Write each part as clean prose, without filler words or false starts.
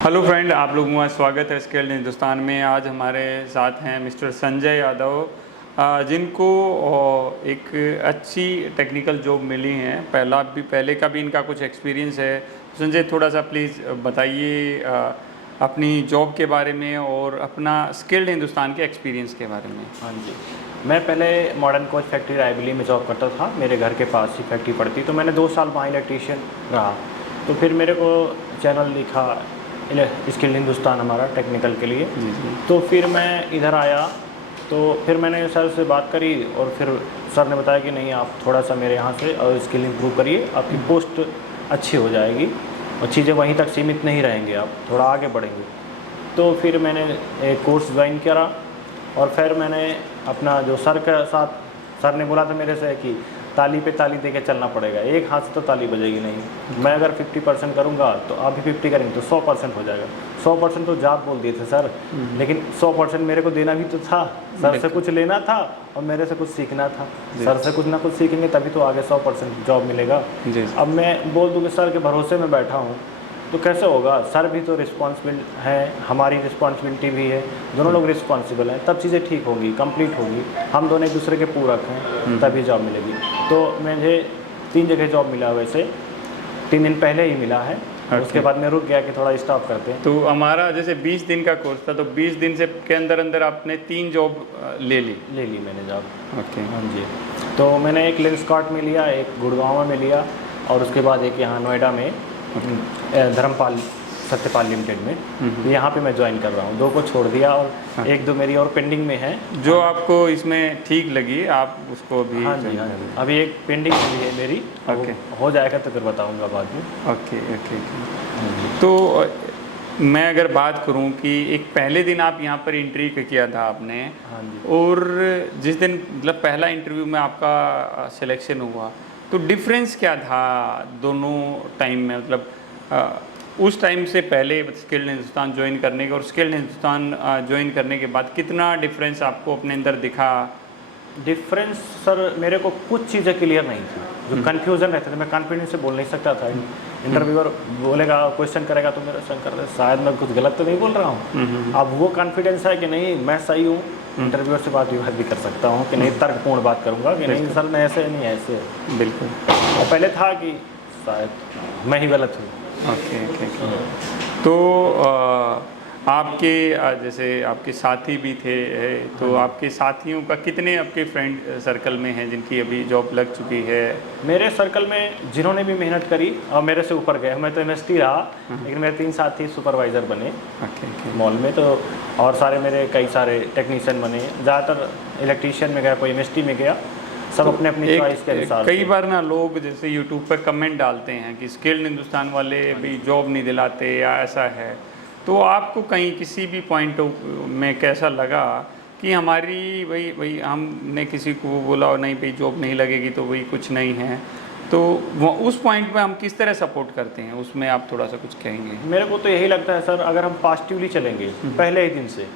Hello friend, आप लोगों का स्वागत है स्किल्ड हिंदुस्तान में। आज हमारे साथ हैं मिस्टर संजय यादव, जिनको एक अच्छी टेक्निकल जॉब मिली है। पहले का भी इनका कुछ एक्सपीरियंस है। संजय, थोड़ा सा प्लीज़ बताइए अपनी जॉब के बारे में और अपना स्किल्ड हिंदुस्तान के एक्सपीरियंस के बारे में। हाँ जी, मैं पहले मॉडर्न कोच फैक्ट्री रायबरेली में जॉब करता था। मेरे घर के पास ही फैक्ट्री पड़ती, तो मैंने 2 साल वहाँ इलेक्ट्रीशियन रहा। तो फिर मेरे को चैनल दिखा स्किल्ड हिंदुस्तान हमारा टेक्निकल के लिए। जी जी। तो फिर मैं इधर आया, तो फिर मैंने सर से बात करी और फिर सर ने बताया कि नहीं, आप थोड़ा सा मेरे यहाँ से और स्किल इम्प्रूव करिए, आपकी पोस्ट अच्छी हो जाएगी और चीज़ें वहीं तक सीमित नहीं रहेंगे, आप थोड़ा आगे बढ़ेंगे। तो फिर मैंने एक कोर्स ज्वाइन करा और फिर मैंने अपना जो सर के साथ, सर ने बोला था मेरे से कि ताली पे ताली देके चलना पड़ेगा, एक हाथ से तो ताली बजेगी नहीं। मैं अगर 50% करूँगा तो आप भी 50 करेंगे तो 100% हो जाएगा। 100% तो जाप बोल दिए थे सर, लेकिन 100% मेरे को देना भी तो था। सर से कुछ लेना था और मेरे से कुछ सीखना था। सर से कुछ ना कुछ सीखेंगे तभी तो आगे 100% जॉब मिलेगा। अब मैं बोल दूँ कि सर के भरोसे में बैठा हूँ तो कैसे होगा। सर भी तो रिस्पॉन्सिबल है, हमारी रिस्पॉन्सिबिलिटी भी है, दोनों लोग रिस्पॉन्सिबल हैं, तब चीज़ें ठीक होगी, कंप्लीट होगी। हम दोनों एक दूसरे के पूरक हैं, तभी जॉब मिलेगी। तो मुझे 3 जगह जॉब मिला, वैसे 3 दिन पहले ही मिला है। उसके बाद मैं रुक गया कि थोड़ा स्टॉप करते हैं। तो हमारा जैसे 20 दिन का कोर्स था, तो 20 दिन से के अंदर अंदर आपने 3 जॉब ले ली मैंने जॉब। ओके। हाँ जी, तो मैंने एक लेंसकार्ट में लिया, एक गुड़गांव में लिया और उसके बाद एक यहाँ नोएडा में धर्मपाल सत्यपाल लिमिटेड में। तो यहाँ पे मैं ज्वाइन कर रहा हूँ। 2 को छोड़ दिया और 1-2 मेरी और पेंडिंग में है। जो आपको इसमें ठीक लगी आप उसको भी। हाँ जी, हाँ जी, अभी एक पेंडिंग भी है मेरी। ओके, हो जाएगा तो फिर बताऊँगा बाद में। Okay okay. तो मैं अगर बात करूं कि एक पहले दिन आप यहाँ पर इंटरव्यू किया था आपने, हाँ जी, और जिस दिन मतलब पहला इंटरव्यू में आपका सिलेक्शन हुआ, तो डिफरेंस क्या था दोनों टाइम में? मतलब उस टाइम से पहले स्किल्ड हिंदुस्तान ज्वाइन करने के और स्किल्ड हिंदुस्तान ज्वाइन करने के बाद कितना डिफरेंस आपको अपने अंदर दिखा? डिफरेंस सर, मेरे को कुछ चीज़ें क्लियर नहीं थी, जो कन्फ्यूज़न रहते थे। मैं कॉन्फिडेंस से बोल नहीं सकता था। इंटरव्यूअर बोलेगा, क्वेश्चन करेगा तो मेरा शंकर शायद मैं कुछ गलत तो नहीं बोल रहा हूँ। अब वो कॉन्फिडेंस है कि नहीं मैं सही हूँ, इंटरव्यूअर से बात भी कर सकता हूँ कि नहीं, तर्कपूर्ण बात करूँगा कि नहीं सर मैं ऐसे नहीं, ऐसे। बिल्कुल। और पहले था कि शायद मैं ही गलत हूँ। Okay okay. तो आपके जैसे आपके साथी भी थे, तो आपके साथियों का कितने आपके फ्रेंड सर्कल में हैं जिनकी अभी जॉब लग चुकी है? मेरे सर्कल में जिन्होंने भी मेहनत करी और मेरे से ऊपर गए, मैं तो एमएसटी रहा, लेकिन मेरे 3 साथी सुपरवाइज़र बने मॉल में। तो और सारे मेरे कई सारे टेक्नीशियन बने, ज़्यादातर इलेक्ट्रीशियन में गया, कोई एमएसटी में गया, सब तो अपने अपनी चॉइस के अनुसार। कई बार ना लोग जैसे यूट्यूब पर कमेंट डालते हैं कि स्किल्ड हिंदुस्तान वाले भी जॉब नहीं दिलाते या ऐसा है, तो आपको कहीं किसी भी पॉइंट में कैसा लगा कि हमारी वही हमने किसी को बोला और नहीं भाई जॉब नहीं लगेगी तो वही कुछ नहीं है, तो वो उस पॉइंट में हम किस तरह सपोर्ट करते हैं, उसमें आप थोड़ा सा कुछ कहेंगे? मेरे को तो यही लगता है सर, अगर हम पॉजिटिवली चलेंगे पहले ही दिन से,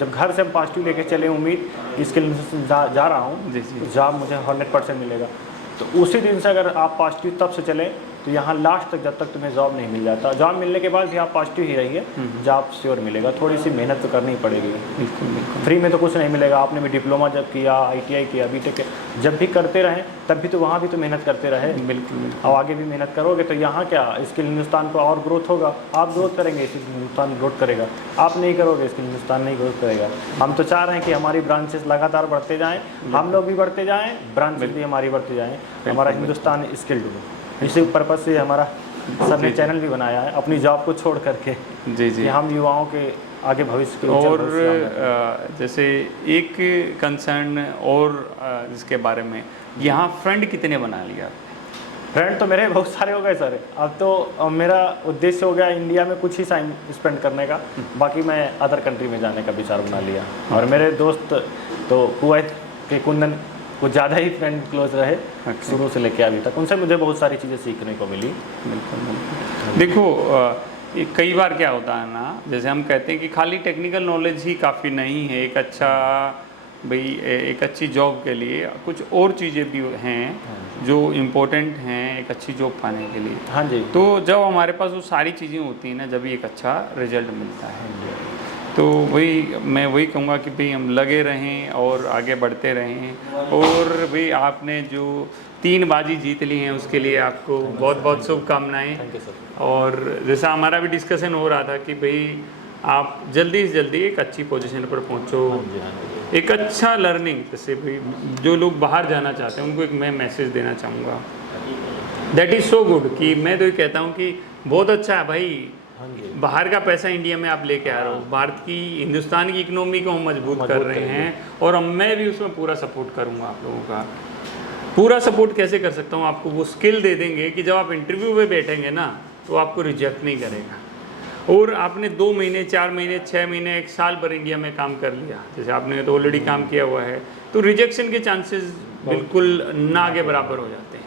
जब घर से हम पॉजिटिव लेके चले, उम्मीद इसके लिए जा रहा हूँ, तो जॉब मुझे 100% मिलेगा, तो उसी दिन से अगर आप पॉजिटिव तब से चले तो यहाँ लास्ट तक, जब तक तुम्हें जॉब नहीं मिल जाता, जॉब मिलने के बाद भी आप पॉजिटिव ही रहिए, जॉब श्योर मिलेगा। थोड़ी सी मेहनत तो करनी पड़ेगी, फ्री में तो कुछ नहीं मिलेगा। आपने भी डिप्लोमा जब किया, ITI किया, BTech, जब भी करते रहें तब भी तो वहाँ भी तो मेहनत करते रहे। बिल्कुल। और आगे भी मेहनत करोगे तो यहाँ क्या, स्किल हिंदुस्तान को और ग्रोथ होगा। आप ग्रोथ करेंगे, स्किल हिंदुस्तान ग्रोथ करेगा। आप नहीं करोगे, स्किल हिंदुस्तान नहीं ग्रोथ करेगा। हम तो चाह रहे हैं कि हमारी ब्रांचेस लगातार बढ़ते जाएँ, हम लोग भी बढ़ते जाएँ, ब्रांचेस भी हमारी बढ़ती जाएँ, हमारा हिंदुस्तान स्किल्ड हो। इसी पर्पज़ से हमारा सर ने चैनल भी बनाया है, अपनी जॉब को छोड़ करके, जी जी, हम युवाओं के आगे भविष्य के। और जैसे एक कंसर्न और इसके बारे में, यहाँ फ्रेंड कितने बना लिया? फ्रेंड तो मेरे बहुत सारे हो गए सर। अब तो मेरा उद्देश्य हो गया इंडिया में कुछ ही टाइम स्पेंड करने का, बाकी मैं अदर कंट्री में जाने का विचार बना लिया। और मेरे दोस्त तो कुवैत के कुंदन कुछ ज़्यादा ही फ्रेंड क्लोज रहे शुरू से लेके अभी तक, उनसे मुझे बहुत सारी चीज़ें सीखने को मिली। बिल्कुल। देखो ये कई बार क्या होता है ना, जैसे हम कहते हैं कि खाली टेक्निकल नॉलेज ही काफ़ी नहीं है एक अच्छा भाई एक अच्छी जॉब के लिए कुछ और चीज़ें भी हैं जो इम्पोर्टेंट हैं एक अच्छी जॉब पाने के लिए। हाँ जी। तो जब हमारे पास वो सारी चीज़ें होती हैं ना, जब एक अच्छा रिजल्ट मिलता है। तो मैं वही कहूँगा कि भाई हम लगे रहें और आगे बढ़ते रहें। और भाई आपने जो 3 बाजी जीत ली हैं उसके लिए आपको बहुत बहुत शुभकामनाएं। Thank you sir. और जैसा हमारा भी डिस्कशन हो रहा था कि भाई आप जल्दी से जल्दी एक अच्छी पोजीशन पर पहुँचो, हाँ जी, हाँ जी। एक अच्छा लर्निंग। जैसे भाई जो लोग बाहर जाना चाहते हैं उनको एक मैं मैसेज देना चाहूँगा, दैट इज़ सो गुड। कि मैं तो ये कहता हूँ कि बहुत अच्छा है भाई, हाँ जी। बाहर का पैसा इंडिया में आप लेके आ रहे हो, भारत की हिंदुस्तान की इकोनॉमी को हम मजबूत कर रहे हैं। और मैं भी उसमें पूरा सपोर्ट करूँगा आप लोगों का। पूरा सपोर्ट कैसे कर सकता हूँ, आपको वो स्किल दे देंगे कि जब आप इंटरव्यू में बैठेंगे ना तो आपको रिजेक्ट नहीं करेगा। और आपने 2 महीने 4 महीने 6 महीने 1 साल भर इंडिया में काम कर लिया, जैसे आपने तो ऑलरेडी काम किया हुआ है, तो रिजेक्शन के चांसेस बिल्कुल ना के बराबर हो जाते हैं।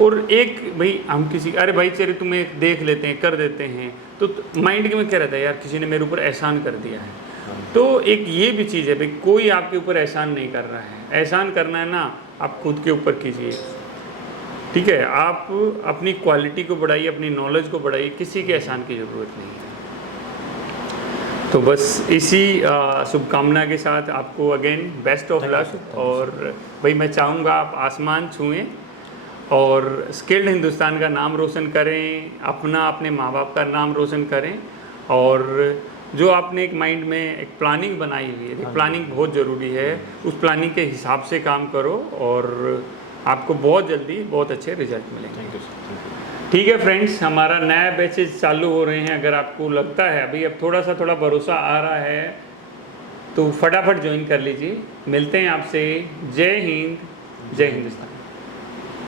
और एक भाई हम किसी अरे भाई चले तुम्हें देख लेते हैं कर देते हैं, तो माइंड में क्या रहता है यार किसी ने मेरे ऊपर एहसान कर दिया है। तो एक ये भी चीज़ है भाई, कोई आपके ऊपर एहसान नहीं कर रहा है। एहसान करना है ना आप खुद के ऊपर कीजिए, ठीक है। आप अपनी क्वालिटी को बढ़ाइए, अपनी नॉलेज को बढ़ाइए, किसी के एहसान की ज़रूरत नहीं है। तो बस इसी शुभकामना के साथ आपको अगेन बेस्ट ऑफ लक। और भाई मैं चाहूँगा आप आसमान छुएं और स्किल्ड हिंदुस्तान का नाम रोशन करें, अपना अपने माँ बाप का नाम रोशन करें। और जो आपने एक माइंड में एक प्लानिंग बनाई हुई है, प्लानिंग बहुत ज़रूरी है, उस प्लानिंग के हिसाब से काम करो और आपको बहुत जल्दी बहुत अच्छे रिजल्ट मिलेंगे। Thank you sir. ठीक है फ्रेंड्स, हमारा नया बैचेज चालू हो रहे हैं। अगर आपको लगता है अभी अब थोड़ा भरोसा आ रहा है तो फटाफट ज्वाइन कर लीजिए। मिलते हैं आपसे। जय हिंद, जय हिंदुस्तान।